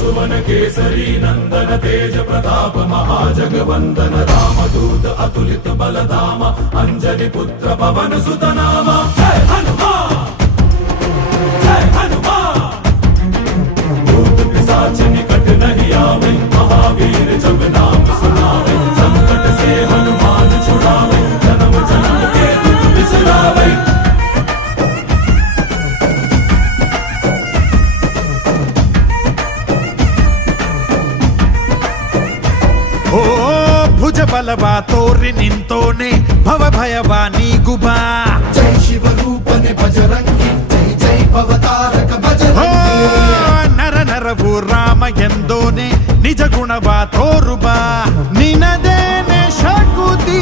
सुवन केसरी नंदन तेज प्रताप महाजगवंदन रामदूत अतुलित बलधाम अंजनी पुत्र पवन सुत नाम जय हनुमान जय हनुमान। भूत पिशाच निकट नहीं आवे महावीर जब नाम सुनावे संकट से हनुमान छुड़ावे जन्म जन्म के दुख बिसरावे। ಓ ಭುಜ ಬಲವ ತೋರಿ ನಿಂತೋನೆ ಭವ ಭಯವ ನೀಗುಬಾ जय शिव रूपने बजरंगी जय जय भवतारक बजरंगी। ನರ ನರವು ರಾಮ ಎಂದೋನೆ ನಿಜ ಗುಣವ ತೋರುಬಾ ನಿನದೇನೆ ಶಕುತಿ